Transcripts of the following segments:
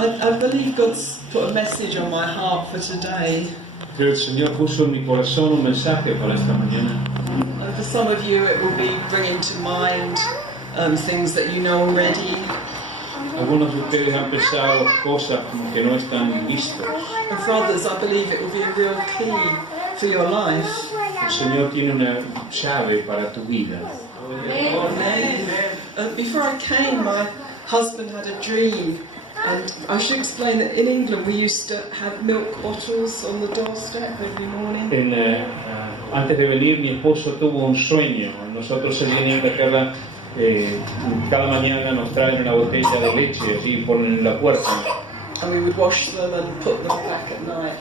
I believe God's put a message on my heart for today. Creo que el Señor puso en mi corazón un mensaje para esta mañana. For some of you, it will be bringing to mind things that you know already. Algunos de ustedes han pensado cosas como que no están vistas. And for others, I believe it will be a real key for your life. El Señor tiene una llave para tu vida. Amen. Before I came, my husband had a dream. And I should explain that in England we used to have milk bottles on the doorstep every morning. Antes de venir, mi esposo tuvo un sueño. Nosotros en Inglaterra cada mañana nos traen una botella de leche allí y ponen en la puerta. And we would wash them and put them back at night.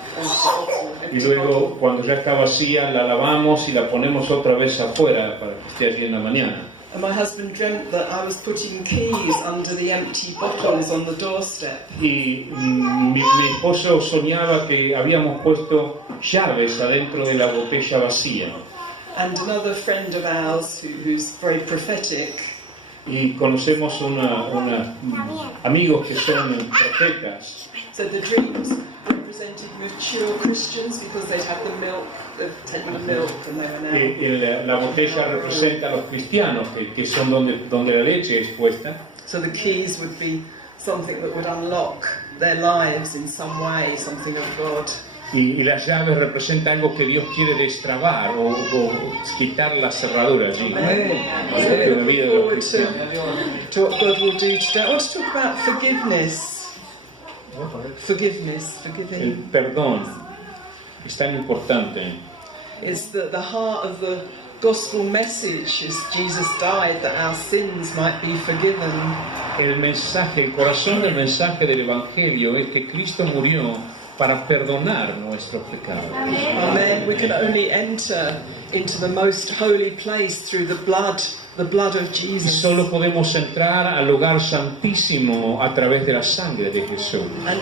Y luego, cuando ya está vacía, la lavamos y la ponemos otra vez afuera para que esté allí en la mañana. And my husband dreamt that I was putting keys under the empty bottles on the doorstep. Y mi esposo soñaba que habíamos puesto llaves adentro de la botella vacía. And another friend of ours who's very prophetic. Y conocemos amigos que son profetas. So the dreams represented mature Christians because they'd had the milk, they'd taken the milk and they were now. La botella representa a los cristianos que son donde la leche es puesta. So the keys would be something that would unlock their lives in some way, something of God. Y las llaves representan algo que Dios quiere destrabar o quitar la cerradura allí. To what God will do today. I want to talk about forgiveness. Forgiveness, El forgiving. perdón es tan importante. It's the heart of the gospel message is Jesus died that our sins might be forgiven. El corazón del mensaje del Evangelio es que Cristo murió para perdonar nuestros pecados. Amen. We can only enter into the most holy place through the blood of Y Jesus. solo podemos entrar al lugar santísimo a través de la sangre de Jesús. And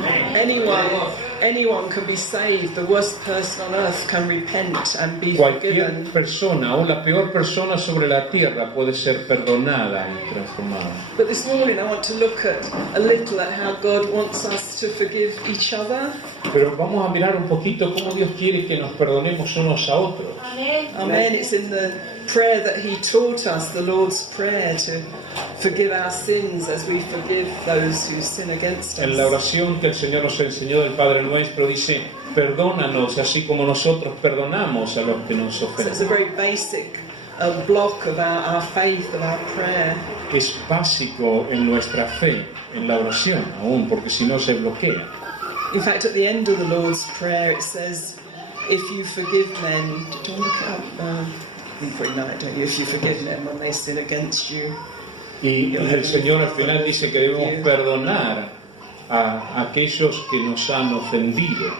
anyone can be saved. The worst person on earth can repent and be Cualquier forgiven. persona, aún la peor persona sobre la tierra, puede ser perdonada y transformada. But this morning I want to look at a little at how God wants us to forgive each other. Pero vamos a mirar un poquito cómo Dios quiere que nos perdonemos unos a otros. Amen. It's in the prayer that He taught us, the Lord's Prayer, to forgive our sins as we forgive those who sin against En la us. oración que el Señor nos enseñó del Padre Nuestro dice, perdónanos así como nosotros perdonamos a los que nos So it's a ofenden. very basic block of our faith, of our prayer. Es básico en nuestra fe, en la oración aún, porque si no se bloquea. In fact, at the end of the Lord's Prayer, it says, if you forgive men, do you want to look it up? You probably know it, don't you? If you forgive them when they sin against you. Y el Señor al final dice que debemos perdonar a aquellos que nos han ofendido.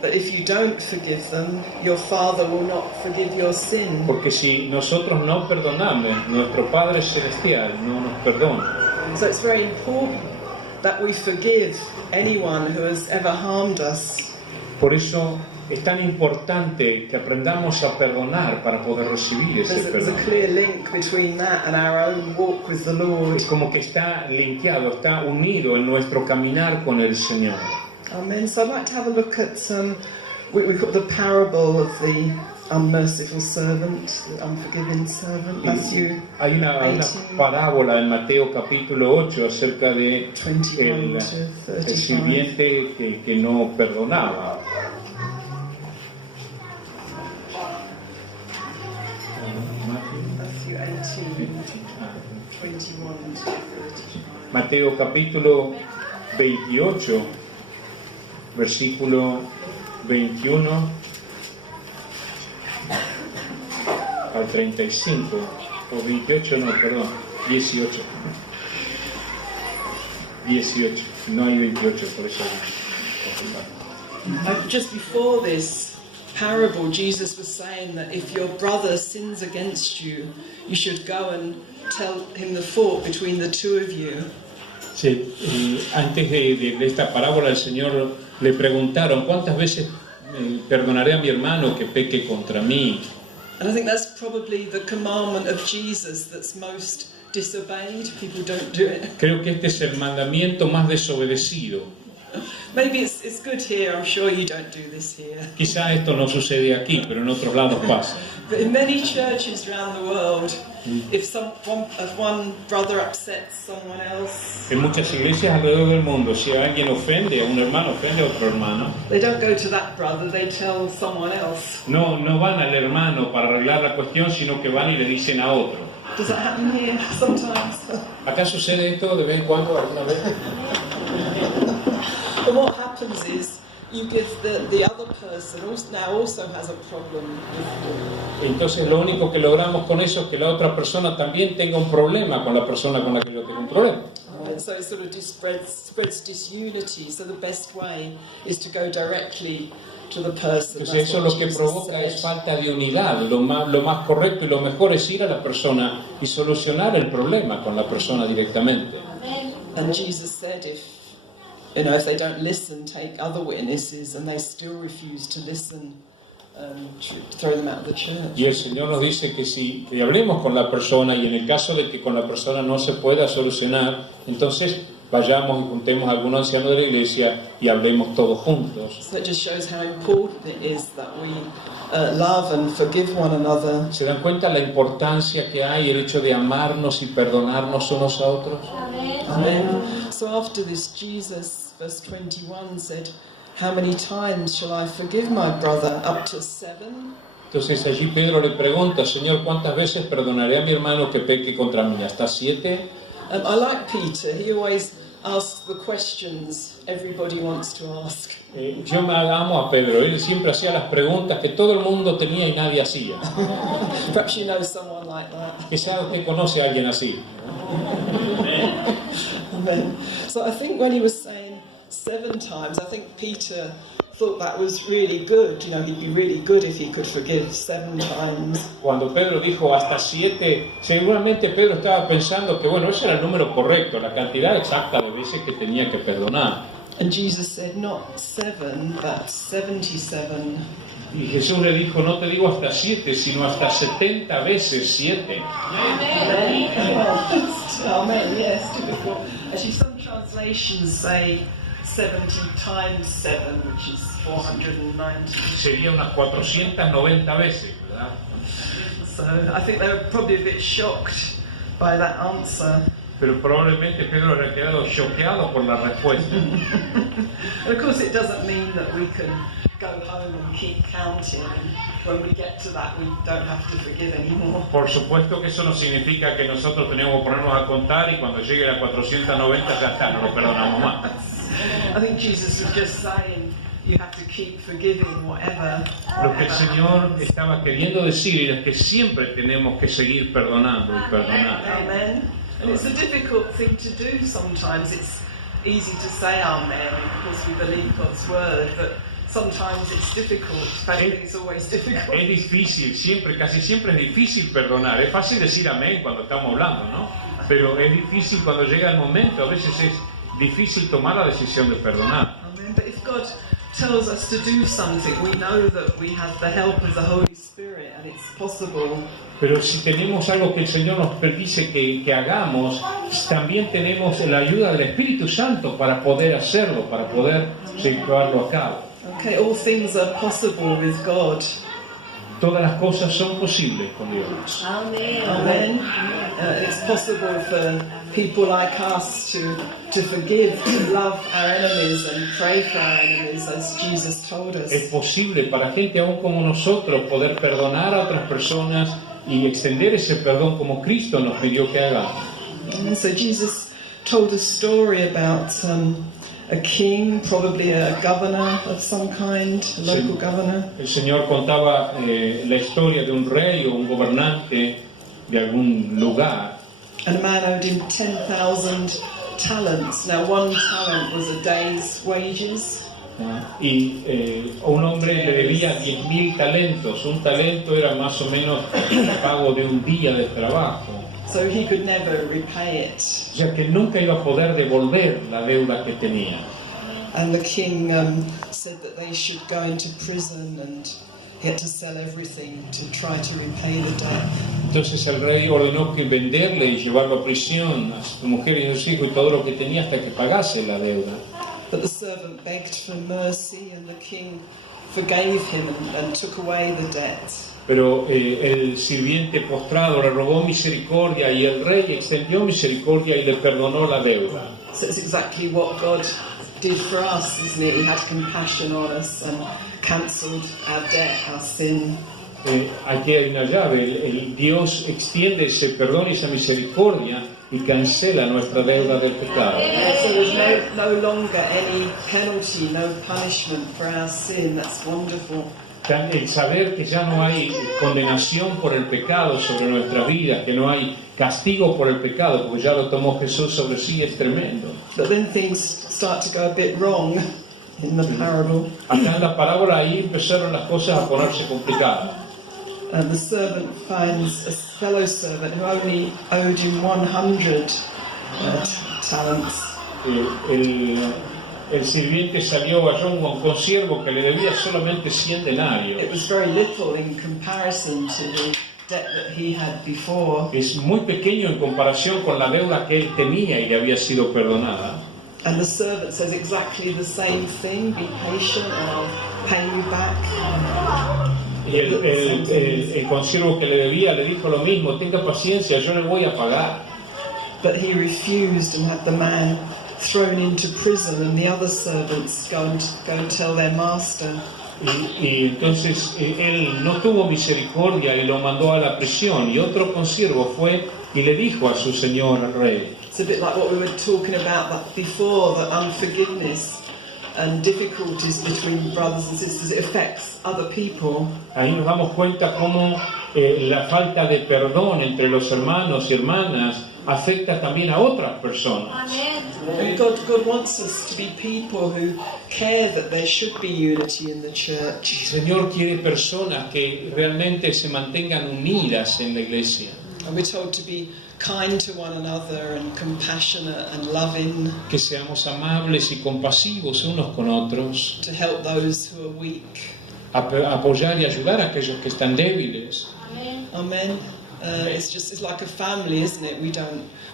But if you don't forgive them, your Father will not forgive your sin. Porque si nosotros no perdonamos, nuestro Padre Celestial no nos perdona. So it's very important that we forgive anyone who has ever harmed us. Por eso es tan importante que aprendamos a perdonar para poder recibir ese There's a perdón. clear link between that and our own walk with the Lord. Es como que está linkeado, está unido en nuestro caminar con el Señor. Amen. So I'd like to have a look at we've got the parable of the unmerciful servant, the unforgiving servant, Matthew Hay una 18. parábola en Mateo capítulo 8 acerca de 21 to el 35. sirviente que no perdonaba. Matthew 18, 21 to 30. Mateo capítulo 28, versículo 21 al 35, o 28, no, perdón, 18. 18, no hay 28, por eso. Just before this parable, Jesus was saying that if your brother sins against you, you should go and tell him the fault between the two of you. Sí, antes de esta parábola, el Señor le preguntaron, ¿cuántas veces perdonaré a mi hermano que peque contra mí? And I think that's probably the commandment of Jesus that's most disobeyed. People don't do it. Creo que este es el mandamiento más desobedecido. Maybe it's good here. I'm sure you don't do this here. Quizá esto no sucede aquí, pero en otros lados pasa. But in many churches around the world, if one brother upsets someone else, En muchas iglesias alrededor del mundo, si alguien ofende a un hermano, ofende a otro hermano, they don't go to that brother, they tell someone else. no van al hermano para arreglar la cuestión, sino que van y le dicen a otro. Does that happen here sometimes? ¿Acá sucede esto de vez en cuando, alguna vez? And what happens is you give the other person also has a problem with you. Entonces lo único que logramos con eso es que la otra persona también tenga un problema con la persona con la que yo tengo un problema. And so it sort of spreads disunity. So the best way is to go directly to the person. Entonces eso lo que provoca es falta de unidad. Lo más correcto y lo mejor es ir a la persona y solucionar el problema con la persona directamente. And Jesus said, if they don't listen, take other witnesses, and they still refuse to listen, throw them out of the church. Y el Señor nos dice que si hablemos con la persona y en el caso de que con la persona no se pueda solucionar, entonces vayamos y juntemos a algún anciano de la iglesia y hablemos todos juntos. So it just shows how important it is that we love and forgive one another. ¿Se dan cuenta la importancia que hay el hecho de amarnos y perdonarnos unos a otros? Amen. So after this, Jesus, verse 21, said, "How many times shall I forgive my brother? Up to 7?" Entonces allí Pedro le pregunta, Señor, ¿cuántas veces perdonaré a mi hermano que peque contra mí? ¿Hasta 7? I like Peter. He always asks the questions everybody wants to ask. Yo me amo a Pedro, él siempre hacía las preguntas que todo el mundo tenía y nadie hacía. Perhaps you know someone like that. Quizá usted conoce a alguien así. Amen. So I think when he was saying 7 times, I think Peter thought that was really good. He'd be really good if he could forgive 7 times. Cuando Pedro dijo hasta 7, seguramente Pedro estaba pensando que ese era el número correcto, la cantidad exacta de veces que tenía que perdonar. And Jesus said, not 7, but 77. Y Jesús le dijo, no te digo hasta 7, sino hasta 70 veces 7. Amen. Amen. Yes, difficult. Actually, some translations say 70 times 7, which is 490. Sería unas 490 veces, ¿verdad? So I think they were probably a bit shocked by that answer. Pero probablemente Pedro habría quedado choqueado por la respuesta. And of course it doesn't mean that we can go home and keep counting, and when we get to that we don't have to forgive anymore. Por supuesto que eso no significa que nosotros tenemos que ponernos a contar y cuando llegue a 490 ya está, no lo perdonamos más. I think Jesus was just saying you have to keep forgiving whatever. Lo que el Señor estaba queriendo decir es que siempre tenemos que seguir perdonando y perdonar. Amen. And it's a difficult thing to do sometimes. It's easy to say amen, and of course we believe God's word, but sometimes it's difficult. In fact, I think it's always difficult. Es difícil, casi siempre es difícil perdonar. Es fácil decir amén cuando estamos hablando, ¿no? Pero es difícil cuando llega el momento. A veces es difícil tomar la decisión de perdonar. Amen. But if God tells us to do something, we know that we have the help of the Holy Spirit, and it's possible. Pero si tenemos algo que el Señor nos dice que hagamos, también tenemos la ayuda del Espíritu Santo para poder hacerlo, para poder llevarlo a cabo. Okay, all things are possible with God. Todas las cosas son posibles con Dios. Amen. Amen. It's possible for people like us to forgive, to love our enemies and pray for our enemies, as Jesus told us. Es posible para gente aún como nosotros poder perdonar a otras personas y extender ese perdón como Cristo nos pidió que hagamos. And so Jesus told a story about a king, probably a governor of some kind, a local governor. El Señor contaba la historia de un rey o un gobernante de algún lugar. And a man owed him 10,000 talents. Now, 1 talent was a day's wages. Y un hombre le debía 10.000 talentos. Un talento era más o menos el pago de un día de trabajo. So he could never repay it. O sea que nunca iba a poder devolver la deuda que tenía. And the king said that they should go into prison, and he had to sell everything to try to repay the debt. Entonces el rey ordenó que venderle y llevarlo a prisión, a su mujer y a sus hijos y todo lo que tenía hasta que pagase la deuda. But the servant begged for mercy, and the king forgave him and took away the debt. Pero el sirviente postrado le rogó misericordia y el rey extendió misericordia y le perdonó la deuda. So it's exactly what God did for us, isn't it? He had compassion on us and cancelled our debt, our sin. Aquí hay una llave, el Dios extiende ese perdón y esa misericordia y cancela nuestra deuda del pecado. So there's no longer any penalty, no punishment for our sin. That's wonderful. El saber que ya no hay condenación por el pecado sobre nuestra vida, que no hay castigo por el pecado, porque ya lo tomó Jesús sobre sí, es tremendo. But then things start to go a bit wrong in the parable. Acá en la parábola ahí empezaron las cosas a ponerse complicadas. The servant finds a fellow servant who only owed him 100 talents. El sirviente salió a un consiervo que le debía solamente 100 denarios. It was very little in comparison to the debt that he had before. Es muy pequeño en comparación con la deuda que él tenía y le había sido perdonada. And the servant says exactly the same thing: be patient and I'll pay you back. Y el consiervo que le debía le dijo lo mismo: tenga paciencia, yo le voy a pagar. But he refused and had the man thrown into prison, and the other servants go and tell their master. Y entonces él no tuvo misericordia y lo mandó a la prisión, y otro consiervo fue y le dijo a su señor al rey. It's a bit like what we were talking about before, that unforgiveness and difficulties between brothers and sisters, it affects other people. Ahí nos damos cuenta cómo la falta de perdón entre los hermanos y hermanas afecta también a otras personas. And God wants us to be people who care that there should be unity in the church. El Señor quiere personas que realmente se mantengan unidas en la iglesia. And we're told to be kind to one another and compassionate and loving. Que seamos amables y compasivos unos con otros. To help those who are weak. Apoyar y ayudar a aquellos que están débiles. Amen. It's like a family, isn't it?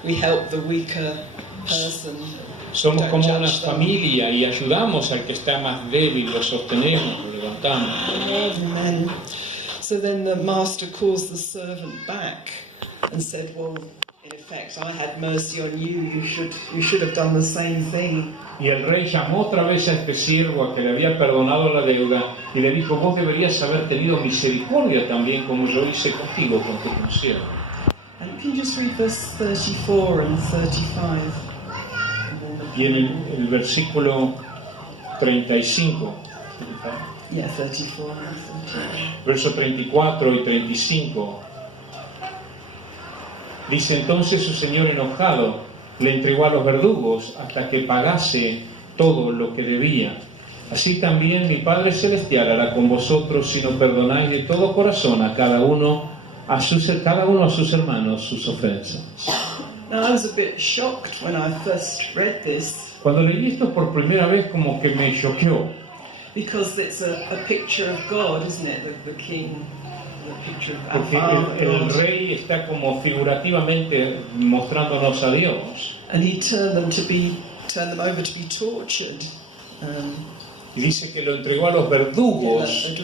We help the weaker person. Somos como una familia y ayudamos al que está más débil, lo sostenemos, lo levantamos. Amen. So then the master calls the servant back and said, well, in effect, I had mercy on you. You should have done the same thing. Y el rey llamó otra vez a este siervo a que le había perdonado la deuda y le dijo: vos deberías haber tenido misericordia también como yo hice contigo con tu consiervo. And can you just read verse 34 and 35? Y en el versículo 35, Yeah, 34 and 35. verso 34 y 35, dice: entonces su señor enojado le entregó a los verdugos hasta que pagase todo lo que debía. Así también mi Padre Celestial hará con vosotros si no perdonáis de todo corazón a cada uno a sus hermanos sus ofensas. Now I was a bit shocked when I first read this. Cuando leí esto por primera vez, como que me choqueó. Because it's a picture of God, isn't it? The king. Porque el rey está como figurativamente mostrándonos a Dios. And he turned them over to be tortured. Y dice que lo entregó a los verdugos,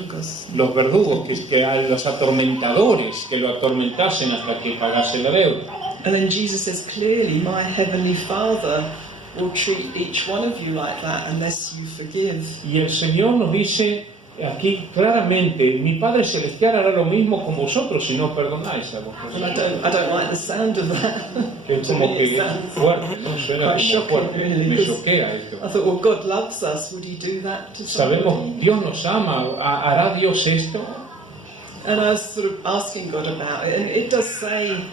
que a los atormentadores, que lo atormentasen hasta que pagase la deuda. And then Jesus says clearly, my heavenly Father will treat each one of you like that unless you forgive. Y el Señor nos dice aquí claramente: mi Padre Celestial hará lo mismo con vosotros si no perdonáis a vosotros. And I don't like the sound of that. Que es como que fuerte, ¿no? Suena como fuerte. Me choquea esto. I thought, well, God loves us. Would He do that to somebody? Sabemos, Dios nos ama. ¿Hará Dios esto? And I was sort of asking God about it, and it does say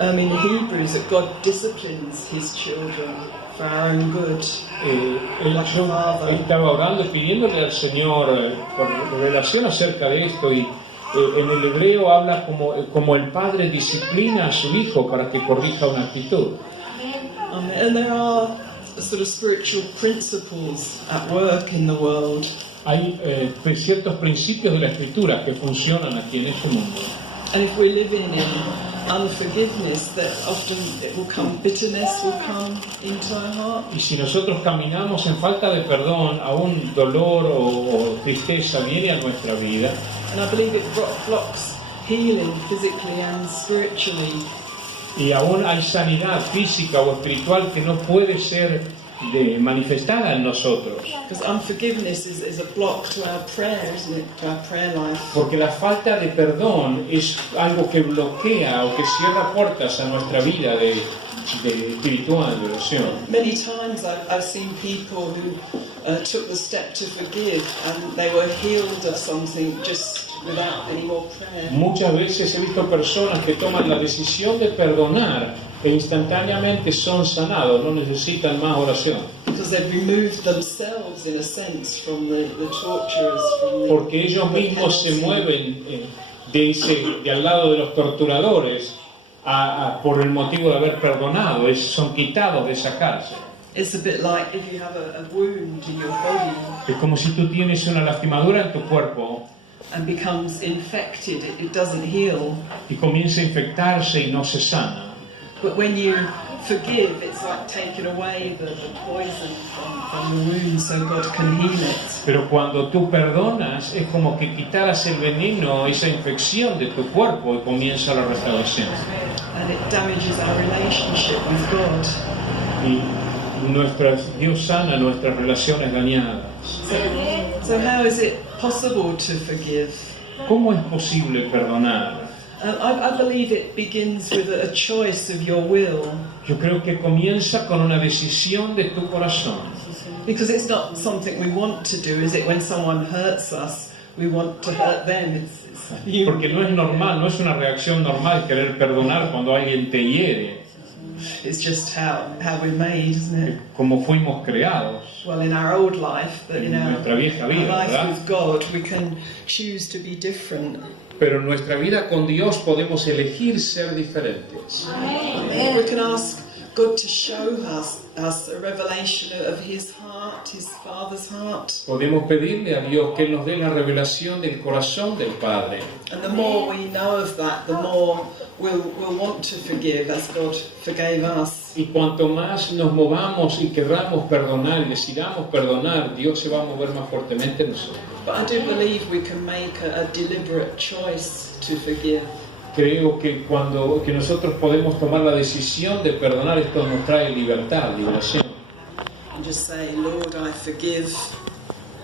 in Hebrews that God disciplines His children for our own good. Yo estaba orando y pidiéndole al Señor por relación acerca de esto, y en el hebreo habla como el padre disciplina a su hijo para que corrija una actitud. And there are sort of spiritual principles at work in the world. Hay ciertos principios de la Escritura que funcionan aquí en este mundo. And if we're living unforgiveness, that often it will come, bitterness will come into our heart. Y si nosotros caminamos en falta de perdón, aún dolor o tristeza viene a nuestra vida. And I believe it blocks healing physically and spiritually. Y aún hay sanidad física o espiritual que no puede ser manifestada en nosotros. Because unforgiveness is a block to our prayer, isn't it? To our prayer life. Porque la falta de perdón es algo que bloquea o que cierra puertas a nuestra vida de espiritual, de oración. Many times I've seen people who took the step to forgive and they were healed of something just without any more prayer. Muchas veces he visto personas que toman la decisión de perdonar e instantáneamente son sanados, no necesitan más oración. Because they've removed themselves, in a sense, from the torturers. Porque ellos mismos se mueven de al lado de los torturadores por el motivo de haber perdonado, son quitados de esa cárcel. It's a bit like if you have a wound in your body. Es como si tú tienes una lastimadura en tu cuerpo And becomes infected, it doesn't heal. y comienza a infectarse y no se sana. But when you forgive, it's like taking away the poison from the wound so God can heal it. Pero cuando tú perdonas, es como que quitaras el veneno, esa infección de tu cuerpo y comienza la restauración. And it damages our relationship with God. Y Dios sana nuestras relaciones dañadas. So how is it possible to forgive? ¿Cómo es posible perdonar? I believe it begins with a choice of your will. Yo creo que comienza con una decisión de tu corazón. Because it's not something we want to do, is it? When someone hurts us, we want to hurt them. It's Porque no es normal, no es una reacción normal querer perdonar cuando alguien te hiere. It's just how we're made, isn't it? Como fuimos creados. Well, in our old life, but in our nuestra vieja vida, life ¿verdad? with God, we can choose to be different. Pero en nuestra vida con Dios podemos elegir ser diferentes. We can ask God to show us a revelation of His heart, His Father's heart. Podemos pedirle a Dios que Él nos dé la revelación del corazón del Padre. And the more we know of that, the more we'll want to forgive as God forgave us. Y cuanto más nos movamos y querramos perdonar y decidamos perdonar, Dios se va a mover más fuertemente en nosotros. But I do believe we can make a deliberate choice to forgive. Creo que que nosotros podemos tomar la decisión de perdonar, esto nos trae libertad, liberación. And just say, Lord, I forgive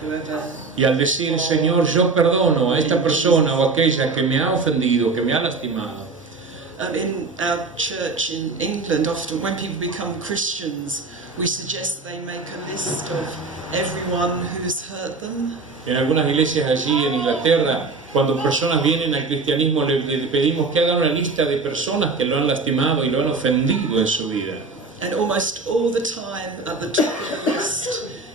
whoever. Y al decir, Señor, yo perdono a esta persona o aquella que me ha ofendido, que me ha lastimado. In our church in England, often when people become Christians, we suggest they make a list of everyone who's hurt them. En algunas iglesias allí en Inglaterra, cuando personas vienen al cristianismo, le pedimos que hagan una lista de personas que lo han lastimado y lo han ofendido en su vida. And almost all the time, at the top of the list,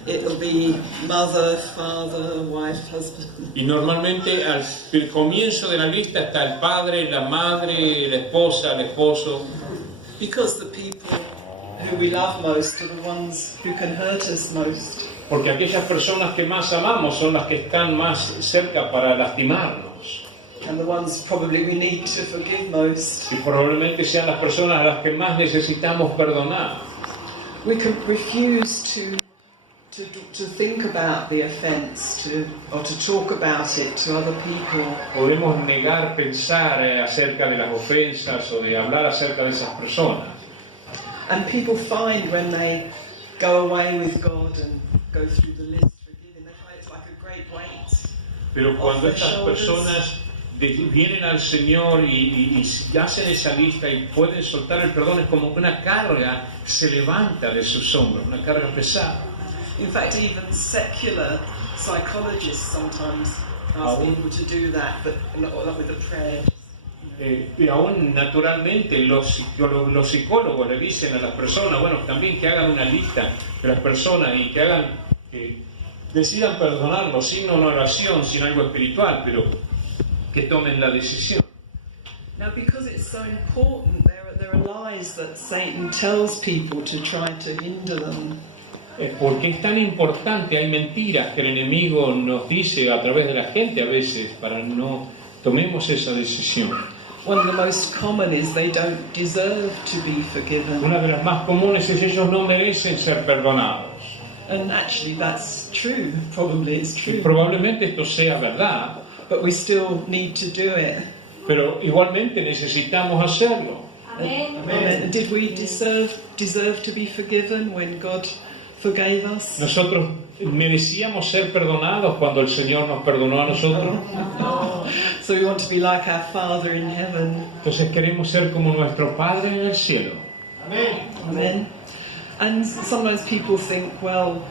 it'll be mother, father, wife, husband. Y normalmente al comienzo de la lista está el padre, la madre, la esposa, el esposo. Because the people who we love most are the ones who can hurt us most. Porque aquellas personas que más amamos son las que están más cerca para lastimarnos. And the ones probably we need to forgive most. Y probablemente sean las personas a las que más necesitamos perdonar. We can refuse to think about the offence, or to talk about it to other people. Podemos negar pensar acerca de las ofensas o de hablar acerca de esas personas. And people find when they go away with God and go through the list forgiving, they find it's like a great weight. Pero cuando estas personas vienen al Señor y hacen esa lista y pueden soltar el perdón, es como que una carga se levanta de sus hombros, una carga pesada. In fact, even secular psychologists sometimes ask people to do that, but not with a prayer. Y aún naturalmente los psicólogos le dicen a las personas, bueno, también que hagan una lista de las personas y que decidan perdonarlo sin una oración, sin algo espiritual, pero que tomen la decisión. Now, because it's so important, there are lies that Satan tells people to try to hinder them. Porque es tan importante, hay mentiras que el enemigo nos dice a través de la gente a veces para no tomemos esa decisión. one of the most common is they don't deserve to be forgiven. Una de las más comunes es ellos no merecen ser perdonados. And actually that's true, probably it's Y true. probablemente esto sea verdad, But we still need to do it. pero igualmente necesitamos hacerlo. Amen. Did we deserve to be forgiven when God forgave us? Nosotros merecíamos ser perdonados cuando el Señor nos perdonó a nosotros. So we want to be like our Father in heaven. Entonces queremos ser como nuestro Padre en el cielo. Amen. And sometimes people think, well,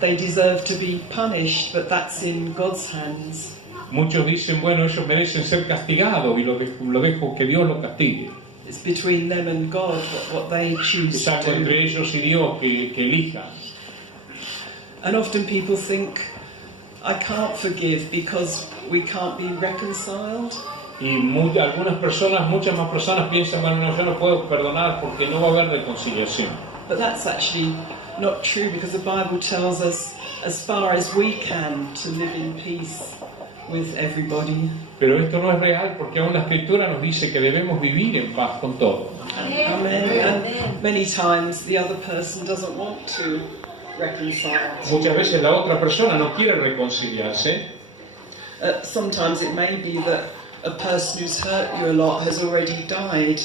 they deserve to be punished, but that's in God's hands. Muchos dicen, bueno, ellos merecen ser castigados y lo dejo que Dios los castigue. It's between them and God what they choose Es to algo entre do. ellos y Dios que elijan. And often people think, I can't forgive because we can't be reconciled. Y muchas más personas piensan, bueno, no, yo no puedo perdonar porque no va a haber reconciliación. But that's actually not true, because the Bible tells us, as far as we can, to live in peace with everybody. Pero esto no es real porque aún la Escritura nos dice que debemos vivir en paz con todos. Amen. And many times the other person doesn't want to reconcile. Muchas veces la otra persona no quiere reconciliarse. Sometimes it may be that a person who's hurt you a lot has already died.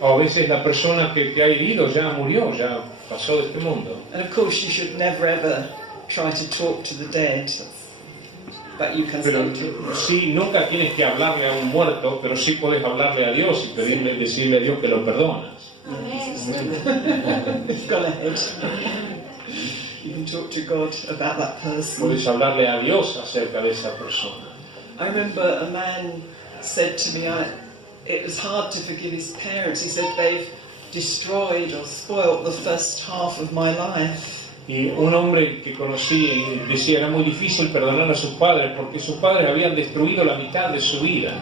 O a veces la persona que te ha herido ya murió, ya pasó de este mundo. And of course you should never ever try to talk to the dead. But you can Pero say to sí, nunca tienes que hablarle a un muerto, pero sí puedes hablarle a Dios y decirle a Dios que lo perdonas. You've gone ahead. You can talk to God about that person. Puedes hablarle a Dios acerca de esa persona. I remember a man said to me, it was hard to forgive his parents. He said, they've destroyed or spoilt the first half of my life. Y un hombre que conocí decía, era muy difícil perdonar a sus padres porque sus padres habían destruido la mitad de su vida.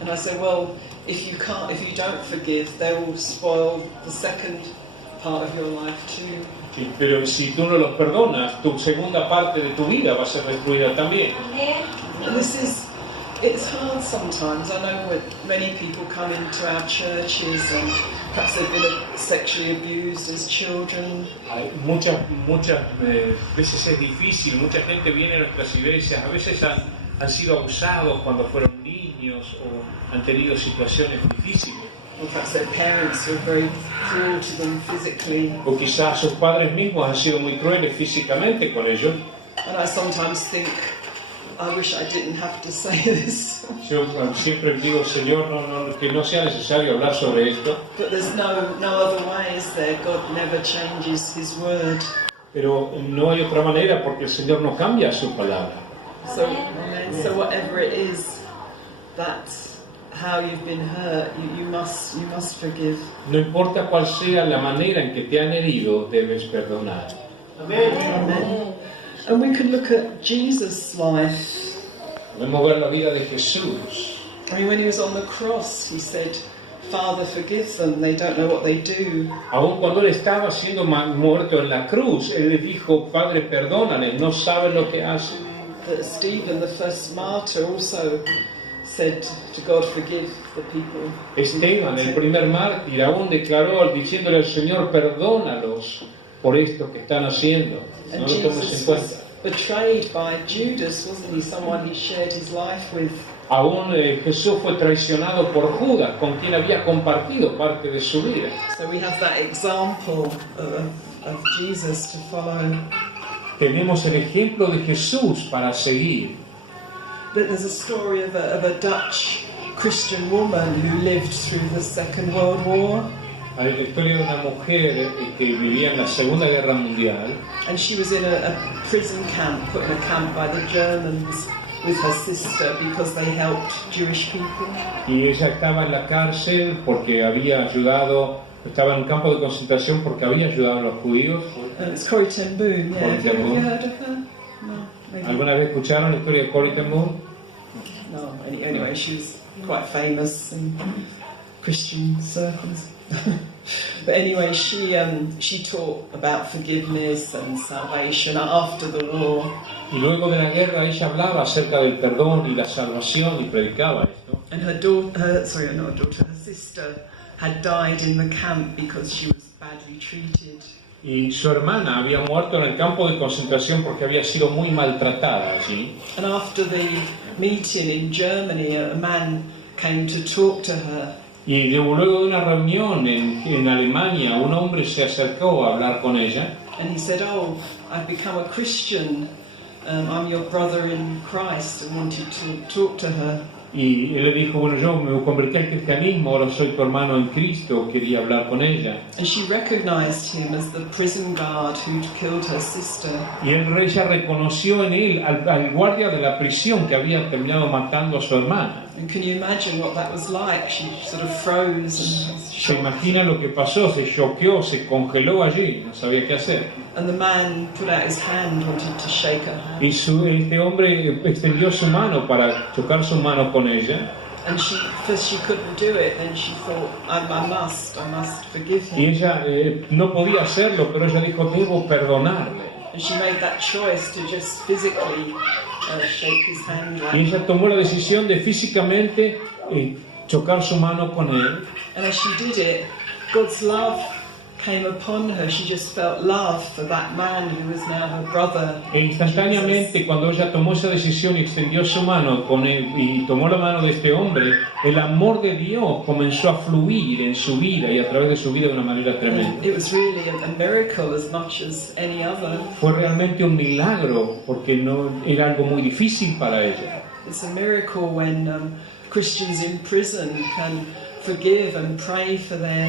And I said, well, if you don't forgive, they will spoil the second part of your life too. Pero si tú no los perdonas, tu segunda parte de tu vida va a ser destruida también. And it's hard sometimes. I know when many people come into our churches and perhaps they've been sexually abused as children. Muchas veces es difícil, mucha gente viene a nuestras iglesias, a veces han sido abusados cuando fueron niños o han tenido situaciones difíciles. Or perhaps their parents were very cruel to them physically. O quizás sus padres mismos han sido muy crueles físicamente con ellos. And I sometimes think, I wish I didn't have to say this. Yo siempre digo, Señor, que no sea necesario hablar sobre esto. But there's no other way, is there? God never changes His word. Pero no hay otra manera porque el Señor no cambia su palabra. So whatever it is, that's how you've been hurt. You must forgive. No importa cuál sea la manera en que te han herido, debes perdonar. Amen. And we could look at Jesus' life. Podemos ver la vida de Jesús. I mean, when He was on the cross, He said, Father, forgive them, they don't know what they do. Aun cuando él estaba siendo muerto en la cruz, él le dijo, Padre, perdónales, no saben lo que hacen. That Stephen, the first martyr, also said to God, forgive the people. Esteban, el primer mártir, aún declaró diciéndole al Señor, perdónalos por esto que están haciendo. No And lo tomes en Jesus cuenta. was betrayed by Judas, wasn't he? Someone he shared his life with. Aún Jesús fue traicionado por Judas, con quien había compartido parte de su vida. So we have that example of Jesus to follow. Tenemos el ejemplo de Jesús para seguir. But there's a story of a Dutch Christian woman who lived through the Second World War. Hay la historia de una mujer que vivía en la Segunda Guerra Mundial. And she was in a prison camp, put in a camp by the Germans with her sister because they helped Jewish people. Y ella estaba en la cárcel porque había ayudado, estaba en un campo de concentración porque había ayudado a los judíos. It's Corrie ten Boom, yeah. Corrie ten Have Boom. you heard of her? No, maybe. ¿Alguna vez escucharon la historia de Corrie ten Boom? No, anyway, she was quite famous in Christian circles. But anyway, she taught about forgiveness and salvation after the war. Y luego de la guerra ella hablaba acerca del perdón y la salvación y predicaba esto. And her sister had died in the camp because she was badly treated. Y su hermana había muerto en el campo de concentración porque había sido muy maltratada allí. And after the meeting in Germany, a man came to talk to her. Y luego de una reunión en Alemania, un hombre se acercó a hablar con ella. And he said, "Oh, I've become a Christian. I'm your brother in Christ," and wanted to talk to her. Y él le dijo, bueno, yo me convertí al cristianismo, ahora soy tu hermano en Cristo, quería hablar con ella. And she recognized him as the prison guard who'd killed her sister. Y ella reconoció en él al guardia de la prisión que había terminado matando a su hermana. And can you imagine what that was like? She sort of froze and Se imagina lo que pasó, se choqueó, se congeló allí, no sabía qué hacer. And the man put out his hand, wanted to shake her hand. Y este hombre extendió su mano para chocar su mano con ella. And first she couldn't do it, then she thought, I must forgive Y him. ella no podía hacerlo, pero ella dijo, debo perdonarle. And she made that choice to just physically shake his hand. Y ella tomó la decisión de físicamente chocar su mano con él. And as she did it, God's love came upon her. She just felt love for that man who was now her brother. E instantáneamente, cuando ella tomó esa decisión y extendió su mano con él, y tomó la mano de este hombre, el amor de Dios comenzó a fluir en su vida y a través de su vida de una manera tremenda. It was really a miracle as much as any other. Fue realmente un milagro porque no era algo muy difícil para ella. It's a miracle when Christians in prison can forgive and pray for their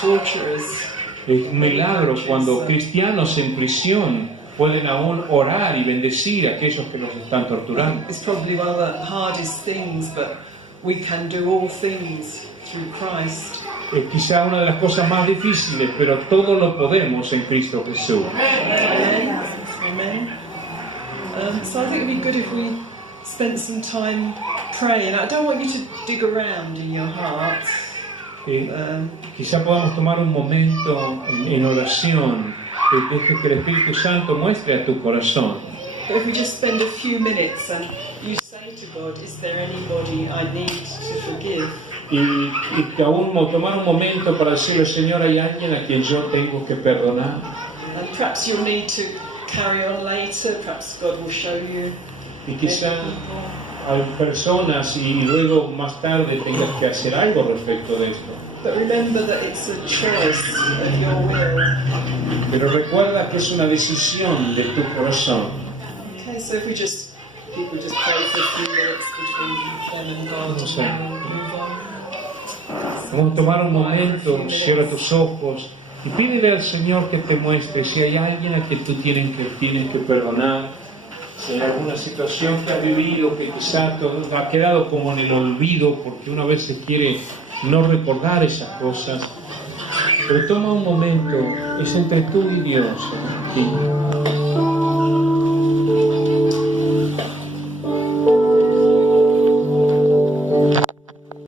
torturers. Es un milagro cuando cristianos en prisión pueden aún orar y bendecir a aquellos que los están torturando. It's probably one of the hardest things, but we can do all things through Christ. Es quizá una de las cosas más difíciles, pero todo lo podemos en Cristo Jesús. Amen. Amen. So I think it'd be good if we spent some time praying. I don't want you to dig around in your hearts. Quizá podamos tomar un momento en oración, deje que el Espíritu Santo muestre a tu corazón. But if we just spend a few minutes and you say to God, is there anybody I need to forgive? Y que aún tomar un momento para decirle, Señor, hay alguien a quien yo tengo que perdonar. And perhaps you'll need to carry on later. Perhaps God will show you. Y quizá hay personas y luego más tarde tengas que hacer algo respecto de esto. But remember that it's a choice of your will. Pero recuerda que es una decisión de tu corazón. Okay, so if people just pray for a few minutes between them and God, O sea, and we'll move on. Vamos a tomar un momento, cierra tus ojos y pídele al Señor que te muestre si hay alguien a quien tú tienes que perdonar, si hay alguna situación que has vivido que quizá ha quedado como en el olvido porque una vez se quiere no recordar esas cosas. Pero toma un momento, es entre tú y Dios.